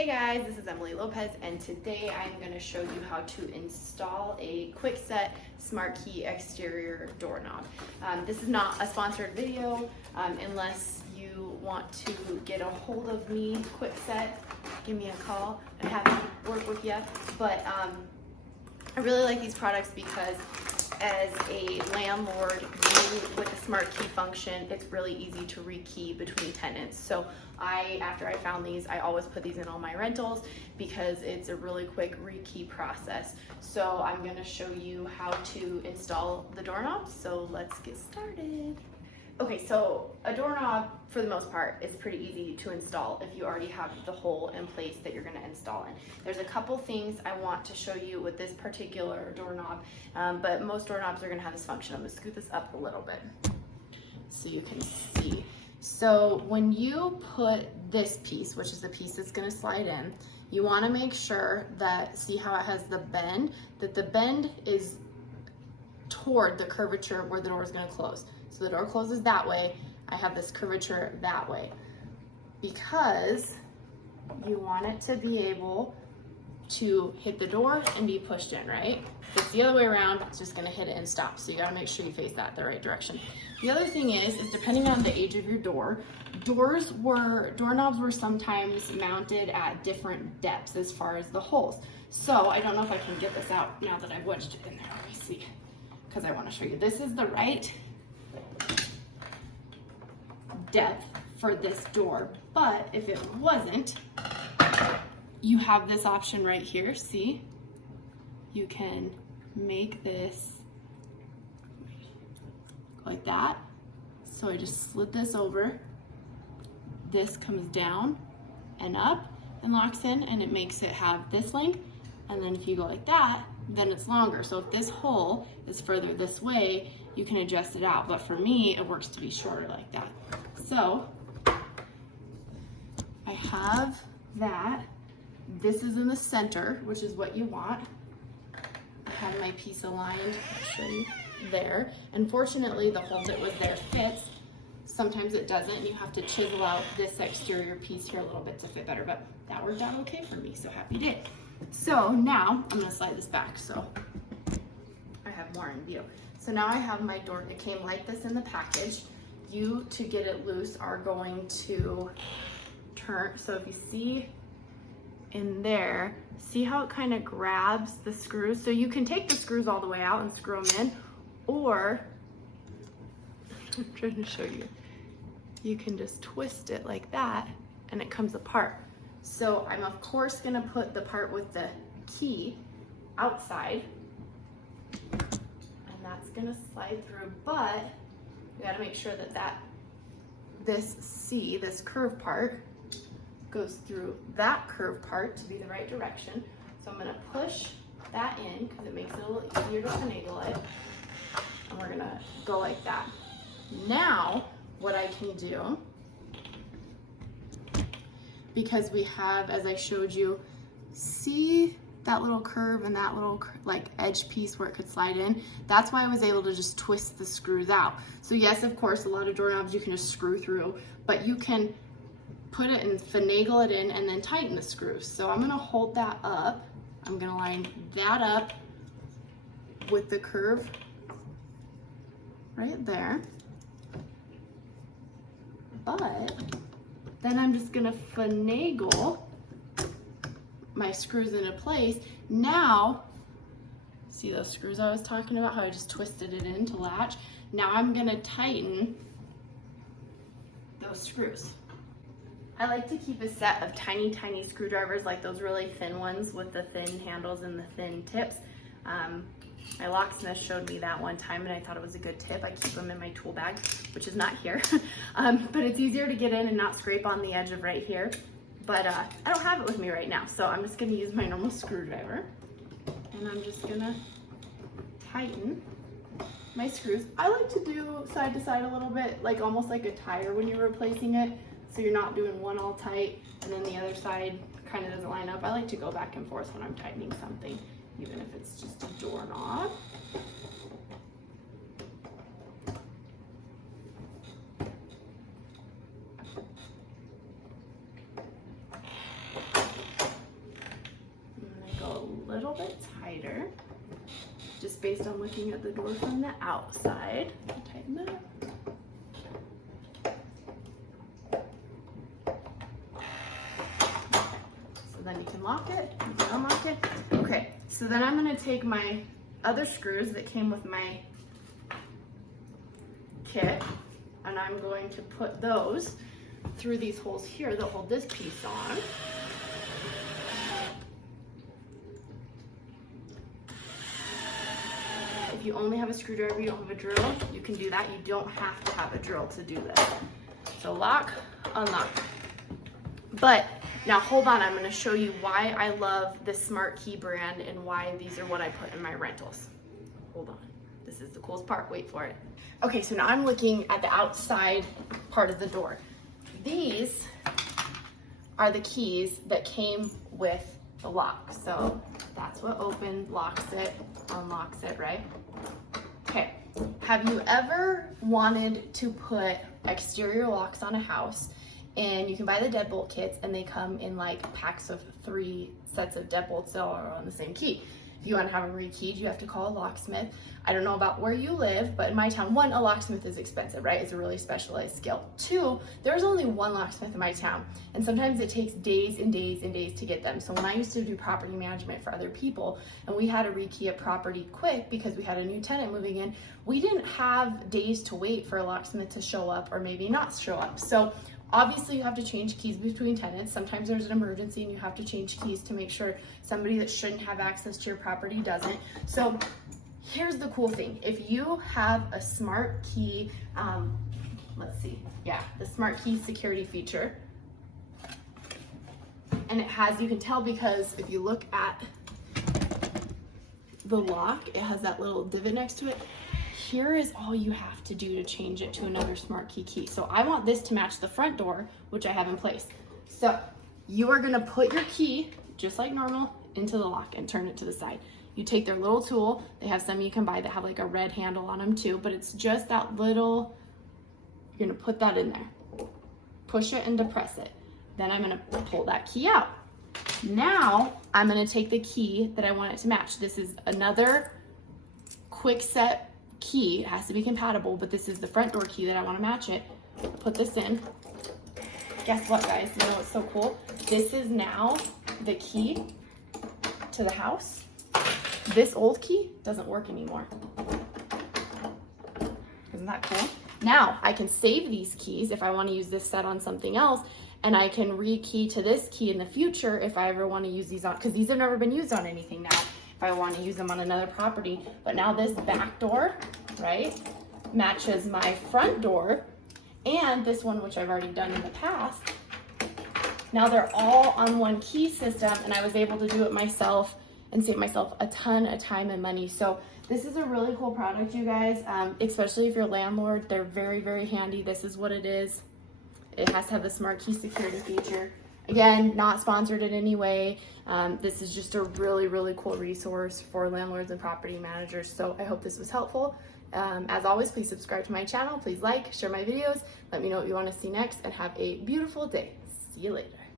Hey guys, this is Emily Lopez, and today I'm going to show you how to install a Kwikset SmartKey exterior doorknob. This is not a sponsored video. Unless you want to get a hold of me, Kwikset, give me a call. I haven't worked with you, but I really like these products because as a landlord, with the SmartKey function, it's really easy to rekey between tenants. So after I found these, I always put these in all my rentals because it's a really quick rekey process. So I'm gonna show you how to install the doorknob. So let's get started. Okay, so a doorknob, for the most part, is pretty easy to install if you already have the hole in place that you're gonna install in. There's a couple things I want to show you with this particular doorknob, but most doorknobs are gonna have this function. I'm gonna scoot this up a little bit so you can see. So when you put this piece, which is the piece that's gonna slide in, you wanna make sure that, see how it has the bend, that the bend is toward the curvature where the door is gonna close. So the door closes that way, I have this curvature that way, because you want it to be able to hit the door and be pushed in, right? If it's the other way around, it's just gonna hit it and stop. So you gotta make sure you face that the right direction. The other thing is depending on the age of your door, doorknobs were sometimes mounted at different depths as far as the holes. So I don't know if I can get this out now that I've wedged it in there. Let me see, because I wanna show you. This is the right depth for this door, but if it wasn't, you have this option right here. See, you can make this like that. So I just slid this over, this comes down and up and locks in, and it makes it have this length. And then if you go like that, then it's longer. So if this hole is further this way, you can adjust it out. But for me, it works to be shorter like that. So I have that. This is in the center, which is what you want. I have my piece aligned, I'll show you, there. Unfortunately, the hole that was there fits. Sometimes it doesn't, and you have to chisel out this exterior piece here a little bit to fit better, but that worked out okay for me, so happy day. So now I'm gonna slide this back so I have more in view. So now I have my door. It came like this in the package. You, to get it loose, are going to turn. So if you see in there, see how it kind of grabs the screws? So you can take the screws all the way out and screw them in, or I'm trying to show you, you can just twist it like that and it comes apart. So I'm of course gonna put the part with the key outside, and that's gonna slide through, but you gotta make sure that this curved part goes through that curved part to be the right direction. So I'm gonna push that in because it makes it a little easier to finagle it. And we're gonna go like that. Now, what I can do, because we have, as I showed you, see that little curve and that little like edge piece where it could slide in? That's why I was able to just twist the screws out. So yes, of course, a lot of doorknobs you can just screw through, but you can put it and finagle it in and then tighten the screws. So I'm gonna hold that up. I'm gonna line that up with the curve right there. But then I'm just gonna finagle my screws into place. Now, see those screws I was talking about, how I just twisted it in to latch? Now I'm gonna tighten those screws. I like to keep a set of tiny, tiny screwdrivers, like those really thin ones with the thin handles and the thin tips. My locksmith showed me that one time and I thought it was a good tip. I keep them in my tool bag, which is not here, but it's easier to get in and not scrape on the edge of right here. But I don't have it with me right now, so I'm just gonna use my normal screwdriver, and I'm just gonna tighten my screws. I like to do side to side a little bit, like almost like a tire when you're replacing it, so you're not doing one all tight and then the other side kind of doesn't line up. I like to go back and forth when I'm tightening something, even if it's just a doorknob. little bit tighter, just based on looking at the door from the outside. Tighten that up. So then you can lock it, you can unlock it. Okay, so then I'm gonna take my other screws that came with my kit, and I'm going to put those through these holes here that hold this piece on. If you only have a screwdriver, you don't have a drill, you can do that. You don't have to have a drill to do this. So lock, unlock. But now hold on, I'm gonna show you why I love this SmartKey brand and why these are what I put in my rentals. Hold on, this is the coolest part, wait for it. Okay, so now I'm looking at the outside part of the door. These are the keys that came with the lock. So that's what locks it, unlocks it, right? Okay, have you ever wanted to put exterior locks on a house, and you can buy the deadbolt kits and they come in like packs of 3 sets of deadbolts that are on the same key. If you want to have them rekeyed, you have to call a locksmith. I don't know about where you live, but in my town, 1, a locksmith is expensive, right? It's a really specialized skill. 2, there's only 1 locksmith in my town, and sometimes it takes days and days and days to get them. So when I used to do property management for other people, and we had to rekey a property quick because we had a new tenant moving in, we didn't have days to wait for a locksmith to show up or maybe not show up. So obviously you have to change keys between tenants. Sometimes there's an emergency and you have to change keys to make sure somebody that shouldn't have access to your property doesn't. So here's the cool thing. If you have a SmartKey, let's see, yeah, the SmartKey security feature, and it has, you can tell because if you look at the lock, it has that little divot next to it. Here is all you have to do to change it to another SmartKey key. So I want this to match the front door, which I have in place. So you are gonna put your key, just like normal, into the lock and turn it to the side. You take their little tool, they have some you can buy that have like a red handle on them too, but it's just that little, you're gonna put that in there. Push it and depress it. Then I'm gonna pull that key out. Now I'm gonna take the key that I want it to match. This is another Kwikset key. It has to be compatible, but this is the front door key that I want to match it. Put this in. Guess what, guys? You know what's so cool? This is now the key to the house. This old key doesn't work anymore. Isn't that cool? Now I can save these keys if I want to use this set on something else, and I can rekey to this key in the future if I ever want to use these on, because these have never been used on anything now. If I want to use them on another property. But now this back door, right, matches my front door, and this one, which I've already done in the past. Now they're all on one key system, and I was able to do it myself and save myself a ton of time and money. So this is a really cool product, you guys, especially if you're a landlord. They're very, very handy. This is what it is. It has to have the SmartKey security feature. Again, not sponsored in any way. This is just a really, really cool resource for landlords and property managers. So I hope this was helpful. As always, please subscribe to my channel. Please like, share my videos. Let me know what you want to see next, and have a beautiful day. See you later.